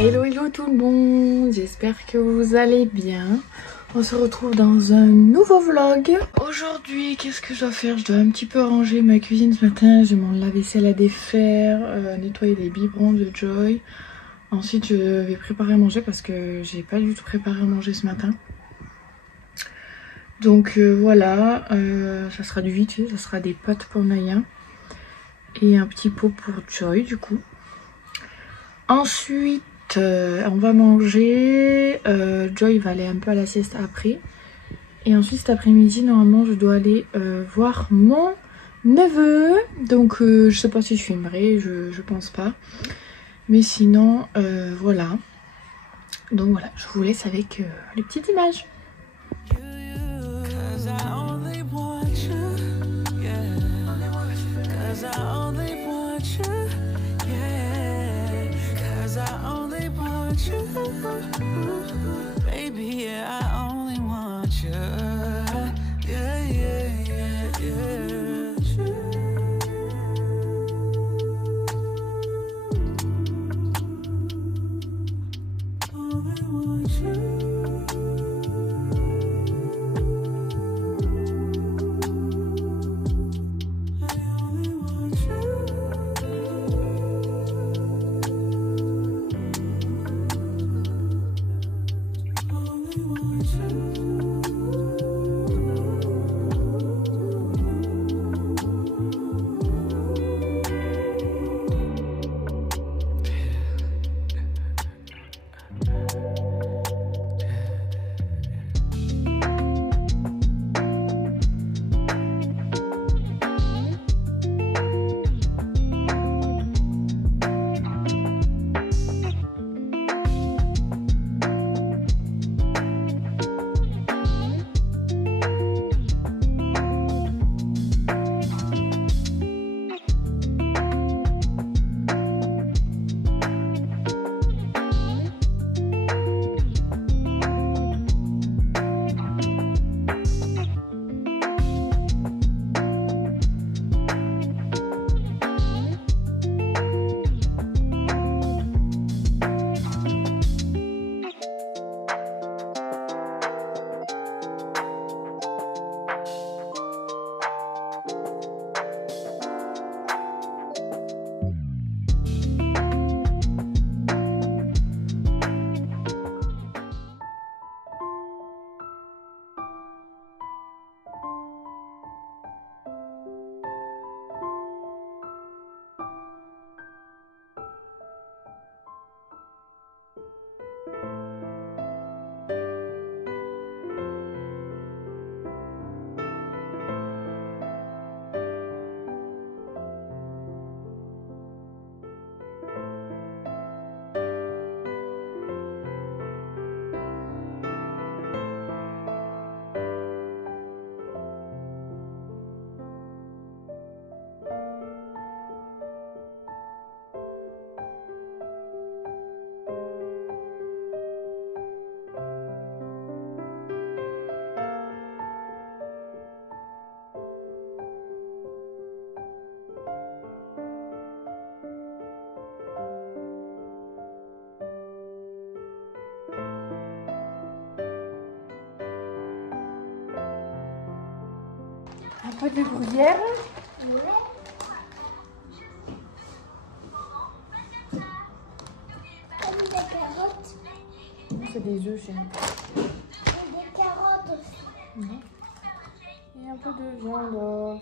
Hello hello tout le monde, j'espère que vous allez bien. On se retrouve dans un nouveau vlog. Aujourd'hui, qu'est-ce que je dois faire? Je dois un petit peu ranger ma cuisine ce matin. J'ai mon lave-vaisselle à défaire, nettoyer les biberons de Joy. Ensuite, je vais préparer à manger parce que j'ai pas du tout préparé à manger ce matin. Donc voilà, ça sera du vite fait, ça sera des pâtes pour Naya et un petit pot pour Joy du coup. Ensuite, on va manger, Joy va aller un peu à la sieste après. Et ensuite cet après-midi, normalement, je dois aller voir mon neveu. Donc je sais pas si je filmerai, je pense pas. Mais sinon, voilà. Donc voilà, je vous laisse avec les petites images. Baby, yeah, I only want you. Yeah, yeah, yeah, yeah. Only want you. Un peu de gruyère. C'est des œufs chez nous. Des carottes aussi. Et un peu de viande.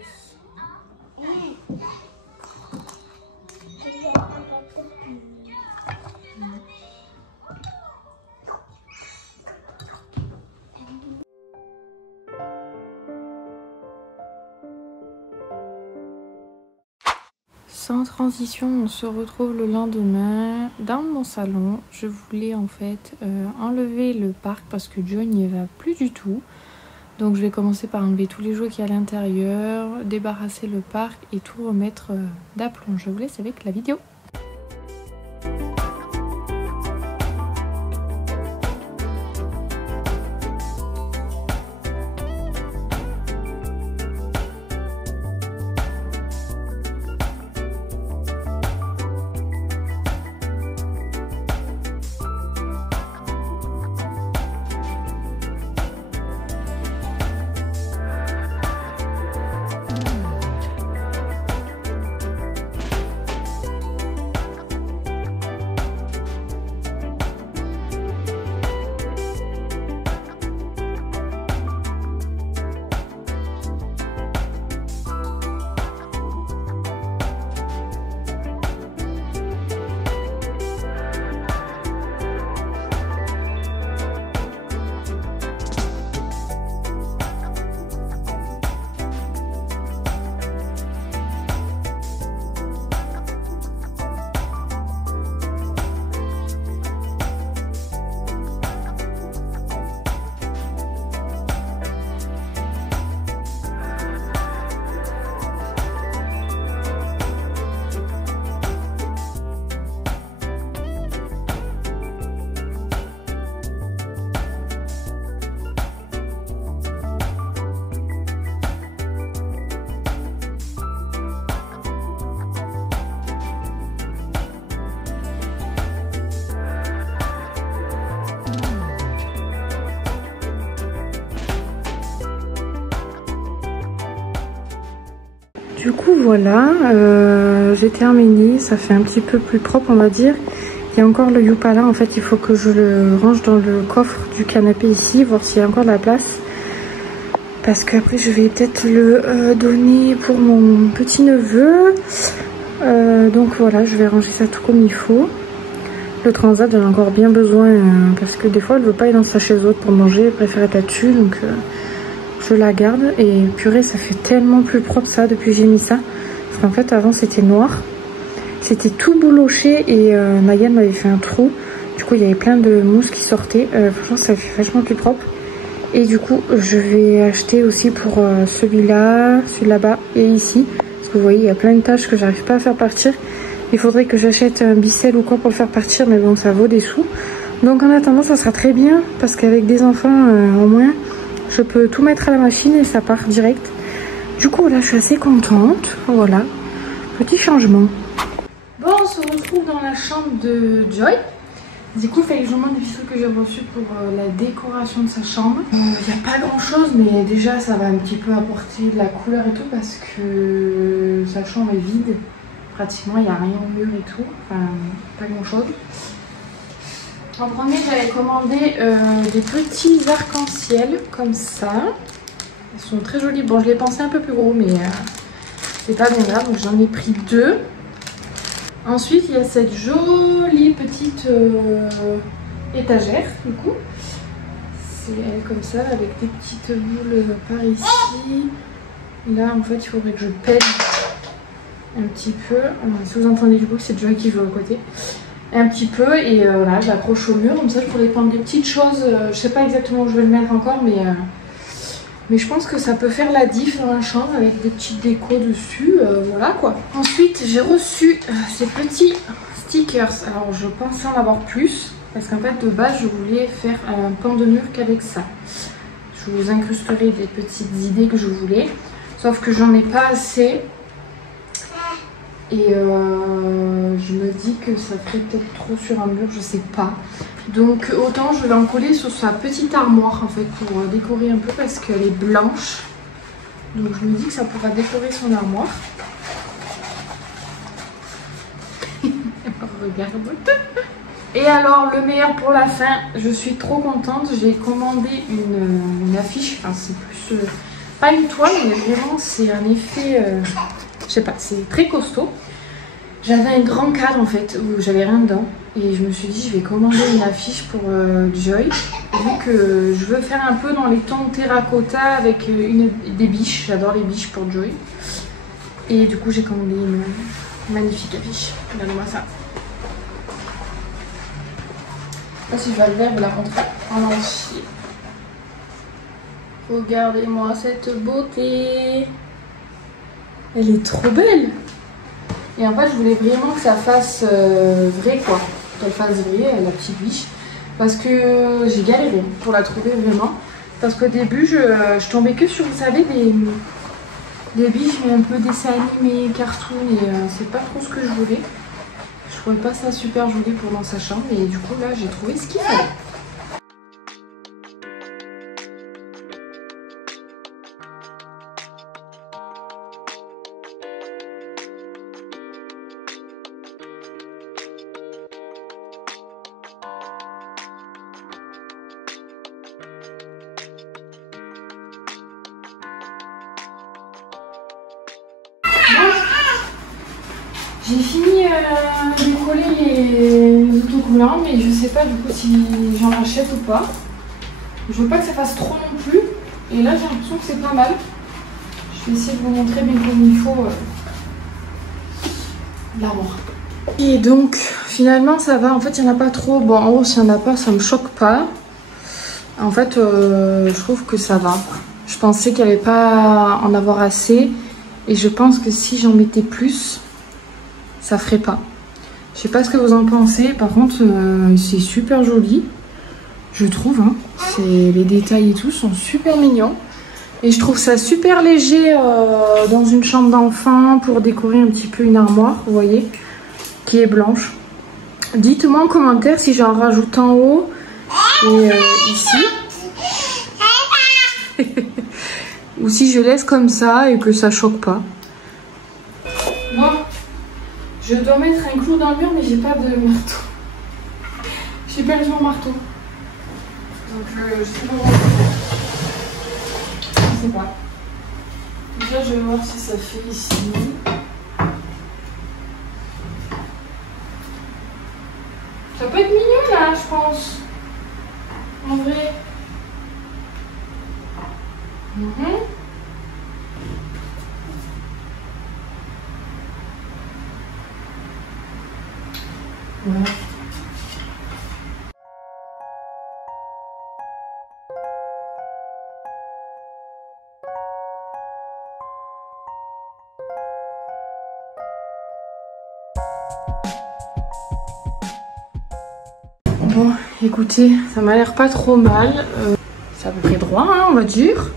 Sans transition, on se retrouve le lendemain dans mon salon. Je voulais en fait enlever le parc parce que Joy n'y va plus du tout. Donc je vais commencer par enlever tous les jouets qu'il y a à l'intérieur, débarrasser le parc et tout remettre d'aplomb. Je vous laisse avec la vidéo. Du coup voilà, j'ai terminé, ça fait un petit peu plus propre on va dire. Il y a encore le Youpa là, en fait il faut que je le range dans le coffre du canapé ici, voir s'il y a encore de la place. Parce qu'après je vais peut-être le donner pour mon petit neveu. Donc voilà, je vais ranger ça tout comme il faut. Le transat j'en ai encore bien besoin parce que des fois elle veut pas aller dans sa chaise haute pour manger, elle préfère être là-dessus donc je la garde. Et purée, ça fait tellement plus propre ça depuis que j'ai mis ça. Parce qu'en fait avant c'était noir, c'était tout bouloché et Maëlle m'avait fait un trou. Du coup il y avait plein de mousse qui sortait. Franchement ça fait vachement plus propre. Et du coup je vais acheter aussi pour celui-là, celui là-bas et ici. Parce que vous voyez il y a plein de taches que j'arrive pas à faire partir. Il faudrait que j'achète un bicelle ou quoi pour le faire partir, mais bon ça vaut des sous. Donc en attendant ça sera très bien parce qu'avec des enfants au moins je peux tout mettre à la machine et ça part direct. Du coup là je suis assez contente. Voilà, petit changement. Bon, on se retrouve dans la chambre de Joy. Du coup il fallait que je vous montre des trucs que j'ai reçus pour la décoration de sa chambre. Il n'y a pas grand chose mais déjà ça va un petit peu apporter de la couleur et tout parce que sa chambre est vide. Pratiquement il n'y a rien au mur et tout, enfin pas grand chose. En premier j'avais commandé des petits arcs-en-ciel comme ça. Ils sont très jolis, bon je les pensais un peu plus gros mais c'est pas bien grave, donc j'en ai pris 2. Ensuite il y a cette jolie petite étagère du coup. C'est elle comme ça avec des petites boules par ici. Là en fait il faudrait que je pèle un petit peu, si vous entendez du coup c'est Joy qui joue à côté, un petit peu et là je l'accroche au mur, comme ça je pourrais prendre des petites choses, je sais pas exactement où je vais le mettre encore mais je pense que ça peut faire la diff dans la chambre avec des petites décos dessus, voilà quoi. Ensuite j'ai reçu ces petits stickers, alors je pensais en avoir plus parce qu'en fait de base je voulais faire un pan de mur qu'avec ça. Je vous incrusterai des petites idées que je voulais, sauf que j'en ai pas assez. Et je me dis que ça ferait peut-être trop sur un mur, je sais pas. Donc autant je vais en coller sur sa petite armoire en fait pour décorer un peu parce qu'elle est blanche. Donc je me dis que ça pourra décorer son armoire. Regarde. Et alors le meilleur pour la fin, je suis trop contente. J'ai commandé une affiche, enfin c'est plus pas une toile mais vraiment c'est un effet... je sais pas, c'est très costaud. J'avais un grand cadre en fait où j'avais rien dedans et je me suis dit je vais commander une affiche pour Joy vu que je veux faire un peu dans les tons terracotta avec des biches. J'adore les biches pour Joy et du coup j'ai commandé une magnifique affiche. Regardez-moi ça. Là si je vais le faire, je vais la montrer en entier. Regardez-moi cette beauté. Elle est trop belle. Et en fait je voulais vraiment que ça fasse vrai quoi. Qu'elle fasse vrai la petite biche. Parce que j'ai galéré pour la trouver vraiment. Parce qu'au début je tombais que sur, vous savez, des biches mais un peu dessin animé, cartoon. Et c'est pas trop ce que je voulais. Je trouvais pas ça super joli pour dans sa chambre. Et du coup là j'ai trouvé ce qu'il fallait. J'ai fini de coller les autocollants, mais je sais pas du coup si j'en rachète ou pas. Je veux pas que ça fasse trop non plus. Et là j'ai l'impression que c'est pas mal. Je vais essayer de vous montrer bien comme il faut l'armoire. Et donc finalement ça va, en fait il n'y en a pas trop. Bon en haut s'il n'y en a pas ça me choque pas. En fait je trouve que ça va. Je pensais qu'il n'y avait pas en avoir assez. Et je pense que si j'en mettais plus, ça ferait pas. Je sais pas ce que vous en pensez. Par contre, c'est super joli. Je trouve. Hein. Les détails et tout sont super mignons. Et je trouve ça super léger dans une chambre d'enfant pour décorer un petit peu une armoire, vous voyez, qui est blanche. Dites-moi en commentaire si j'en rajoute en haut et ici. Ou si je laisse comme ça et que ça choque pas. Je dois mettre un clou dans le mur, mais j'ai pas de marteau. J'ai perdu mon marteau. Donc je sais pas comment faire. Je sais pas. Déjà je vais voir si ça fait ici. Ça peut être mignon là, je pense. En vrai. Voilà. Bon, écoutez, ça m'a l'air pas trop mal. C'est à peu près droit, hein, on va dire.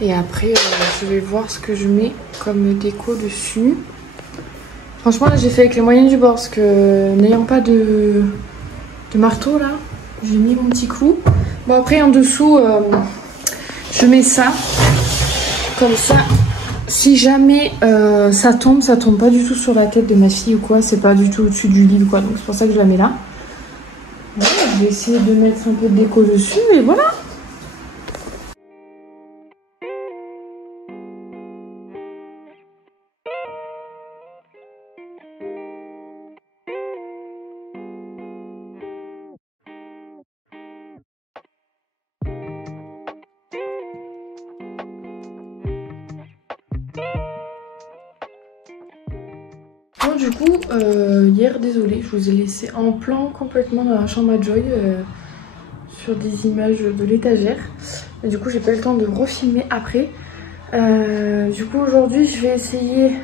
Et après, je vais voir ce que je mets comme déco dessus. Franchement, là, j'ai fait avec les moyens du bord parce que n'ayant pas de marteau, là, j'ai mis mon petit clou. Bon, après, en dessous, je mets ça. Comme ça, si jamais ça tombe pas du tout sur la tête de ma fille ou quoi. C'est pas du tout au-dessus du lit ou quoi. Donc, c'est pour ça que je la mets là. Voilà, je vais essayer de mettre un peu de déco dessus et voilà. Bon, du coup, hier, désolée, je vous ai laissé en plan complètement dans la chambre à Joy sur des images de l'étagère. Et du coup, j'ai pas eu le temps de refilmer après. Du coup, aujourd'hui, je vais essayer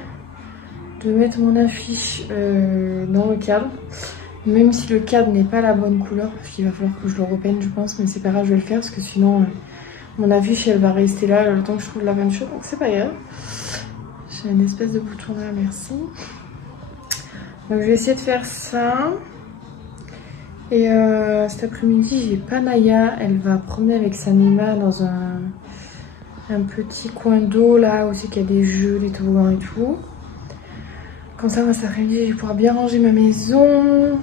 de mettre mon affiche dans le cadre. Même si le cadre n'est pas la bonne couleur, parce qu'il va falloir que je le repeigne, je pense. Mais c'est pas grave, je vais le faire parce que sinon, mon affiche, elle va rester là le temps que je trouve la peinture. Donc c'est pas grave. J'ai une espèce de bouton là, merci. Donc je vais essayer de faire ça. Et cet après-midi, j'ai pas Naya. Elle va promener avec sa Nima dans un petit coin d'eau là où c'est qu'il y a des jeux, des toboggans et tout. Comme ça, moi, cet après-midi, je vais pouvoir bien ranger ma maison.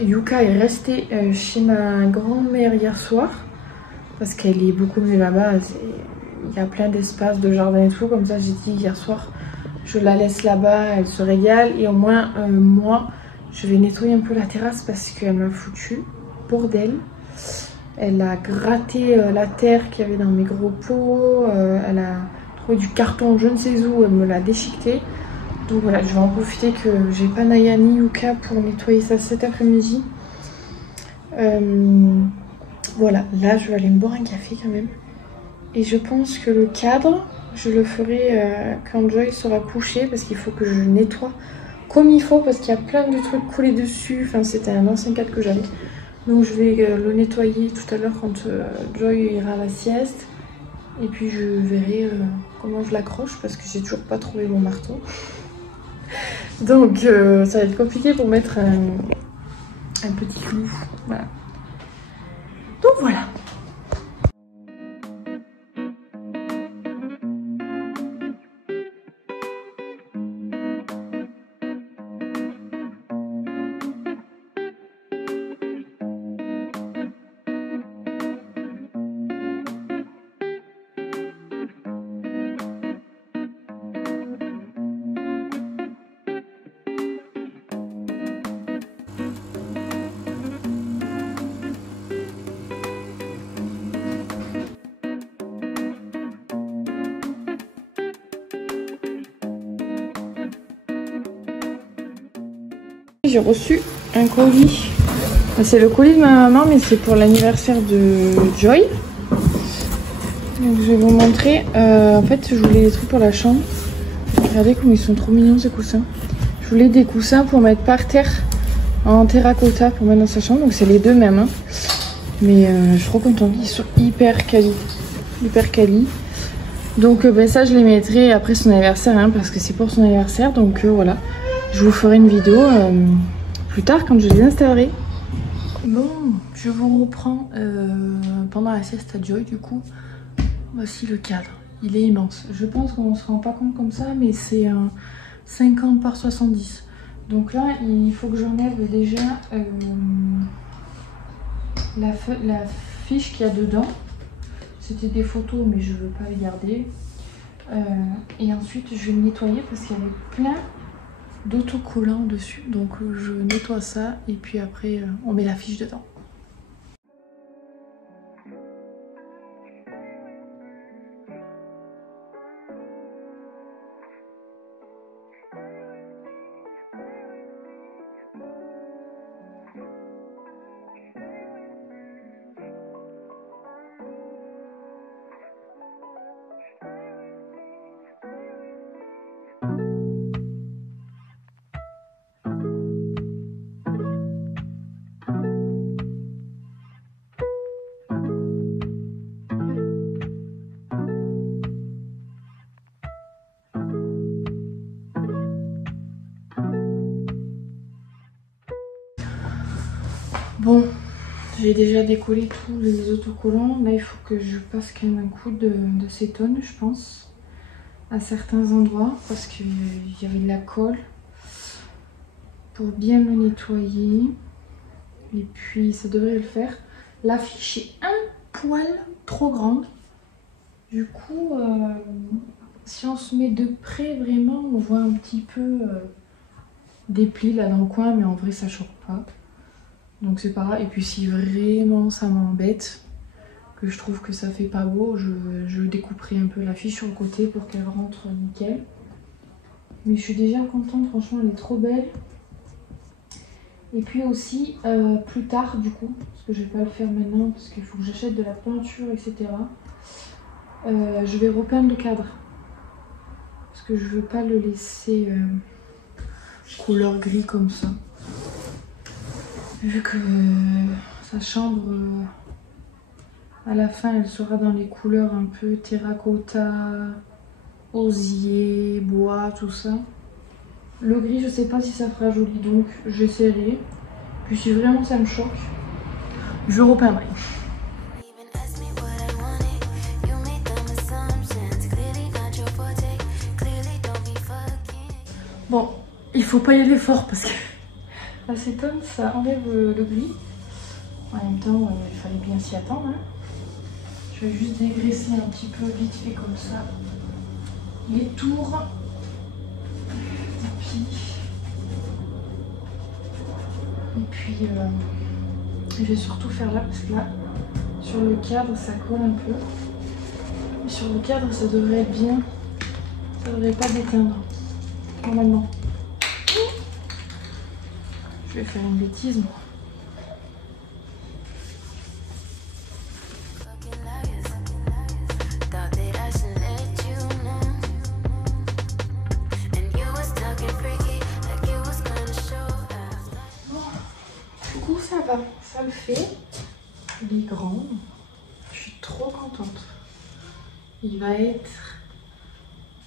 Yuka est restée chez ma grand-mère hier soir. Parce qu'elle est beaucoup mieux là-bas. Il y a plein d'espaces de jardin et tout. Comme ça, j'ai dit hier soir, je la laisse là-bas, elle se régale. Et au moins, moi, je vais nettoyer un peu la terrasse parce qu'elle m'a foutu bordel. Elle a gratté la terre qu'il y avait dans mes gros pots. Elle a trouvé du carton, je ne sais où, elle me l'a déchiqueté. Donc voilà, je vais en profiter que j'ai pas Naya ni Yuka pour nettoyer ça cet après-midi. Voilà, là je vais aller me boire un café quand même. Et je pense que le cadre, je le ferai quand Joy sera couchée parce qu'il faut que je nettoie comme il faut parce qu'il y a plein de trucs collés dessus. Enfin, c'était un ancien cadre que j'avais. Donc je vais le nettoyer tout à l'heure quand Joy ira à la sieste. Et puis je verrai comment je l'accroche parce que j'ai toujours pas trouvé mon marteau. Donc ça va être compliqué pour mettre un petit clou. Voilà. Donc voilà. J'ai reçu un colis. C'est le colis de ma maman, mais c'est pour l'anniversaire de Joy. Donc je vais vous montrer. En fait, je voulais des trucs pour la chambre. Regardez comme ils sont trop mignons ces coussins. Je voulais des coussins pour mettre par terre en terracotta pour mettre dans sa chambre. Donc c'est les deux mêmes. Hein. Mais je suis trop contente. Ils sont hyper quali. Hyper quali. Donc ben, ça, je les mettrai après son anniversaire hein, parce que c'est pour son anniversaire. Donc voilà. Je vous ferai une vidéo plus tard quand je les installerai. Bon, je vous reprends pendant la sieste à Joy du coup. Voici le cadre. Il est immense. Je pense qu'on ne se rend pas compte comme ça, mais c'est 50 par 70. Donc là, il faut que j'enlève déjà la fiche qu'il y a dedans. C'était des photos, mais je ne veux pas les garder. Et ensuite, je vais le nettoyer parce qu'il y avait plein d'autocollants dessus. Donc je nettoie ça et puis après, on met la fiche dedans. Bon, j'ai déjà décollé tous les autocollants. Là, il faut que je passe quand même un coup de cétone, je pense, à certains endroits, parce qu'il y avait de la colle, pour bien le nettoyer. Et puis, ça devrait le faire. La fiche est un poil trop grande. Du coup, si on se met de près, vraiment, on voit un petit peu des plis là dans le coin, mais en vrai, ça choque pas. Donc c'est pas grave. Et puis si vraiment ça m'embête, que je trouve que ça fait pas beau, je découperai un peu la fiche sur le côté pour qu'elle rentre nickel. Mais je suis déjà contente, franchement elle est trop belle. Et puis aussi plus tard du coup, parce que je vais pas le faire maintenant parce qu'il faut que j'achète de la peinture, etc. Je vais repeindre le cadre. Parce que je veux pas le laisser couleur gris comme ça. Vu que sa chambre, à la fin, elle sera dans les couleurs un peu terracotta, osier, bois, tout ça. Le gris, je sais pas si ça fera joli, donc j'essaierai. Puis si vraiment ça me choque, je repeindrai. Bon, il faut pas y aller fort parce que l'acétone, ça enlève le gris. En même temps, il fallait bien s'y attendre. Hein. Je vais juste dégraisser un petit peu vite fait comme ça les tours. Et puis je vais surtout faire là parce que là, sur le cadre, ça colle un peu. Et sur le cadre, ça devrait être bien. Ça devrait pas déteindre, normalement. Je vais faire une bêtise, moi. Du coup, ça va, ça le fait. Il est grand. Je suis trop contente. Il va être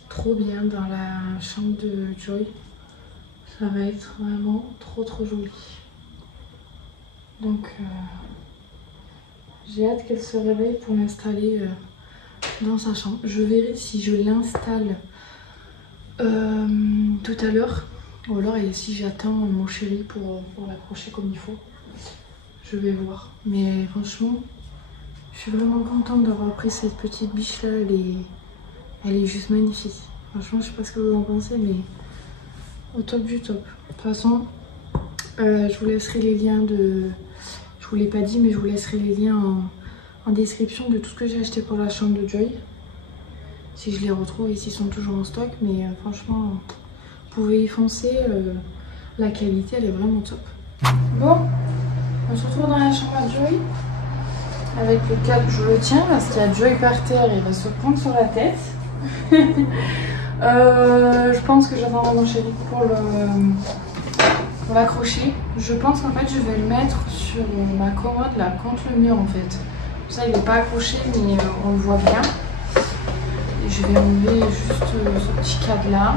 trop bien dans la chambre de Joy. Ça va être vraiment trop joli. Donc j'ai hâte qu'elle se réveille pour l'installer dans sa chambre. Je verrai si je l'installe tout à l'heure. Ou alors et si j'attends mon chéri pour l'accrocher comme il faut. Je vais voir. Mais franchement, je suis vraiment contente d'avoir pris cette petite biche là. Elle est juste magnifique. Franchement, je sais pas ce que vous en pensez, mais au top du top. De toute façon, je vous laisserai les liens de... Je vous l'ai pas dit, mais je vous laisserai les liens en description de tout ce que j'ai acheté pour la chambre de Joy. Si je les retrouve, ici ils sont toujours en stock, mais franchement, vous pouvez y foncer. La qualité, elle est vraiment top. Bon, on se retrouve dans la chambre à Joy. Avec le câble, je le tiens parce qu'il y a Joy par terre, il va se prendre sur la tête. Je pense que j'attendrai mon chéri pour l'accrocher. Je pense qu'en fait je vais le mettre sur ma commode là contre le mur en fait. Ça il n'est pas accroché mais on le voit bien. Et je vais enlever juste ce petit cadre là.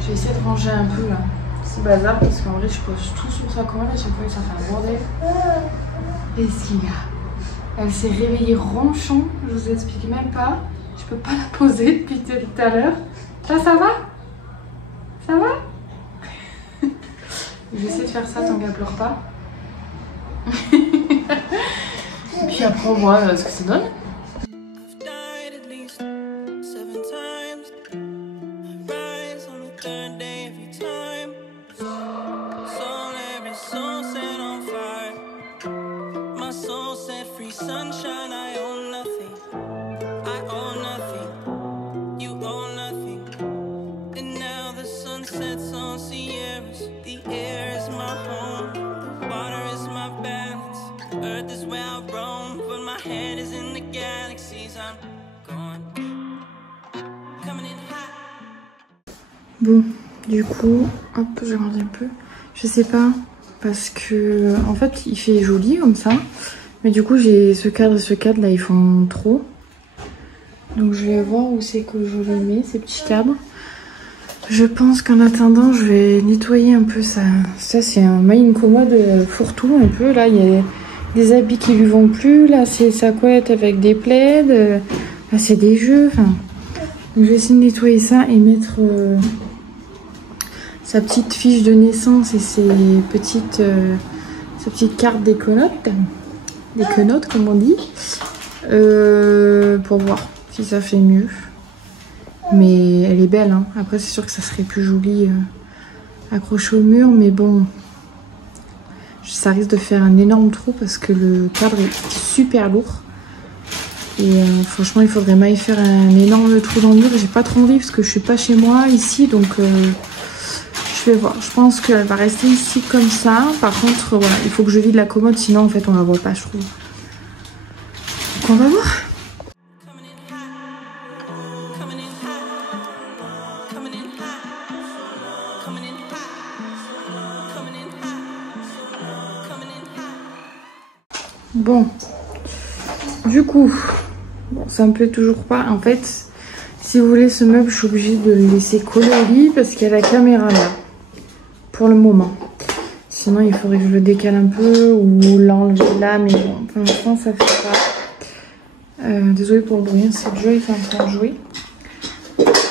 Je vais essayer de ranger un peu là. C'est bazar parce qu'en vrai je pose tout sur sa commode et chaque fois ça fait un bordel. Et ce qu'il y a. Elle s'est réveillée ronchon, je vous explique même pas. Je peux pas la poser depuis tout à l'heure. Là, ça va? Ça va? J'essaie de faire ça tant qu'elle pleure pas. Puis après on voit ce que ça donne. Bon, du coup, hop, je regarde un peu. Je sais pas, parce que en fait, il fait joli comme ça. Mais du coup, j'ai ce cadre et ce cadre là, ils font trop. Donc je vais voir où c'est que je le mets, ces petits cadres. Je pense qu'en attendant, je vais nettoyer un peu ça. Ça, c'est une commode fourre-tout un peu. Là, il y a des habits qui lui vont plus. Là, c'est sa couette avec des plaids. Là, c'est des jeux. Enfin, donc, je vais essayer de nettoyer ça et mettre sa petite fiche de naissance et sa petite carte des quenottes, comme on dit, pour voir si ça fait mieux. Mais elle est belle, hein. Après c'est sûr que ça serait plus joli accroché au mur, mais bon, ça risque de faire un énorme trou parce que le cadre est super lourd. Et franchement, il faudrait m'aille faire un énorme trou dans le mur. J'ai pas trop envie parce que je suis pas chez moi ici, donc je vais voir. Je pense qu'elle va rester ici comme ça. Par contre, voilà, il faut que je vide la commode, sinon en fait on la voit pas, je trouve. Donc on va voir. Bon, du coup, bon, ça me plaît toujours pas. En fait, si vous voulez ce meuble, je suis obligée de le laisser coller au lit parce qu'il y a la caméra là, pour le moment. Sinon, il faudrait que je le décale un peu ou l'enlever là, mais bon, pour l'instant, ça fait pas. Désolée pour le bruit, c'est Joy qui est en train de jouer.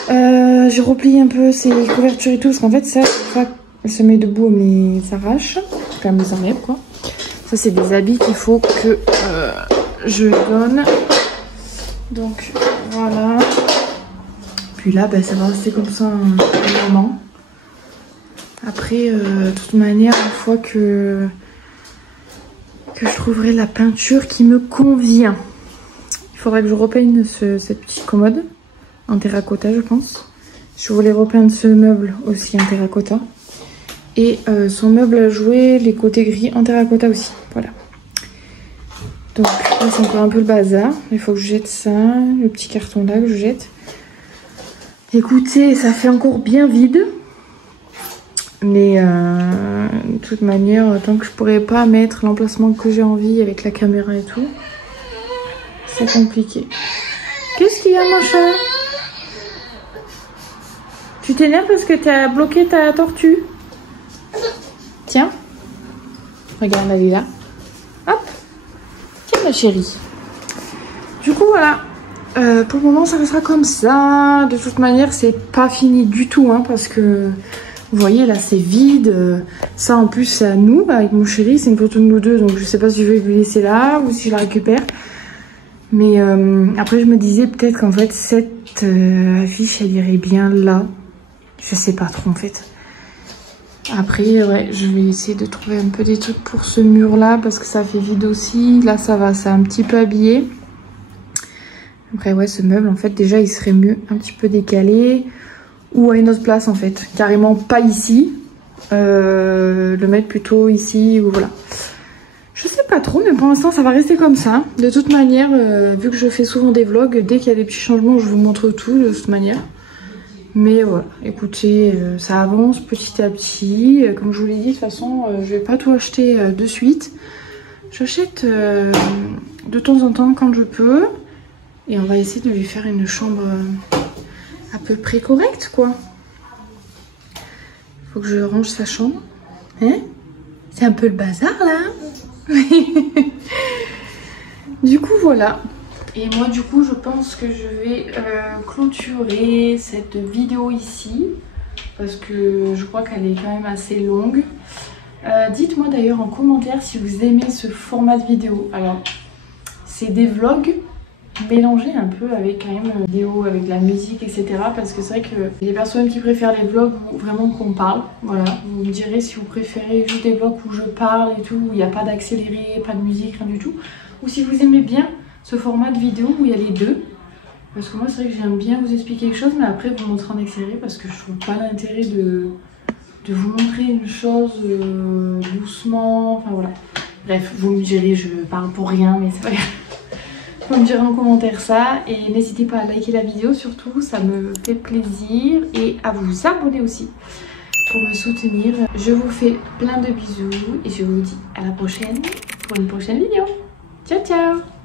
J'ai replié un peu ces couvertures et tout, parce qu'en fait, ça, elle se met debout, mais elle s'arrache. Enfin, elle les enlève, quoi. Ça, c'est des habits qu'il faut que je donne. Donc, voilà. Puis là, ben, ça va rester comme ça un moment. Après, de toute manière, une fois que je trouverai la peinture qui me convient, il faudrait que je repeigne cette petite commode en terracotta, je pense. Je voulais repeindre ce meuble aussi en terracotta. Et son meuble à jouer, les côtés gris en terracotta aussi. Voilà. Donc là, c'est encore un peu le bazar. Il faut que je jette ça, le petit carton là que je jette. Écoutez, ça fait encore bien vide. Mais de toute manière, tant que je pourrais pas mettre l'emplacement que j'ai envie avec la caméra et tout, c'est compliqué. Qu'est-ce qu'il y a, mon chat? Tu t'énerves parce que tu as bloqué ta tortue? Tiens, regarde, elle est là. Hop, tiens ma chérie. Du coup, voilà. Pour le moment, ça restera comme ça. De toute manière, c'est pas fini du tout, hein, parce que vous voyez là, c'est vide. Ça, en plus, c'est à nous, avec mon chéri. C'est une photo de nous deux, donc je sais pas si je vais lui laisser là ou si je la récupère. Mais après, je me disais peut-être qu'en fait, cette affiche, elle irait bien là. Je sais pas trop, en fait. Après, ouais, je vais essayer de trouver un peu des trucs pour ce mur-là parce que ça fait vide aussi. Là, ça va, c'est un petit peu habillé. Après, ouais, ce meuble, en fait, déjà, il serait mieux un petit peu décalé ou à une autre place, en fait. Carrément pas ici. Le mettre plutôt ici ou voilà. Je sais pas trop, mais pour l'instant, ça va rester comme ça. De toute manière, vu que je fais souvent des vlogs, dès qu'il y a des petits changements, je vous montre tout de toute manière. Mais voilà, écoutez, ça avance petit à petit. Comme je vous l'ai dit, de toute façon, je vais pas tout acheter de suite. J'achète de temps en temps quand je peux. Et on va essayer de lui faire une chambre à peu près correcte, quoi. Faut que je range sa chambre. Hein? C'est un peu le bazar, là. Du coup, voilà. Et moi, du coup, je pense que je vais clôturer cette vidéo ici. parce que je crois qu'elle est quand même assez longue. Dites-moi d'ailleurs en commentaire si vous aimez ce format de vidéo. Alors, c'est des vlogs mélangés un peu avec quand même vidéo, avec de la musique, etc. Parce que c'est vrai qu'il y a des personnes qui préfèrent les vlogs où vraiment qu'on parle. Voilà, vous me direz si vous préférez juste des vlogs où je parle et tout, où il n'y a pas d'accéléré, pas de musique, rien du tout. Ou si vous aimez bien ce format de vidéo où il y a les deux. Parce que moi c'est vrai que j'aime bien vous expliquer quelque chose, mais après vous montrer en accéléré parce que je trouve pas l'intérêt de vous montrer une chose doucement, enfin voilà. Bref, vous me direz, je parle pour rien, mais c'est pas grave. Vous me direz en commentaire ça, et n'hésitez pas à liker la vidéo surtout, ça me fait plaisir, et à vous abonner aussi pour me soutenir. Je vous fais plein de bisous, et je vous dis à la prochaine pour une prochaine vidéo. Ciao ciao!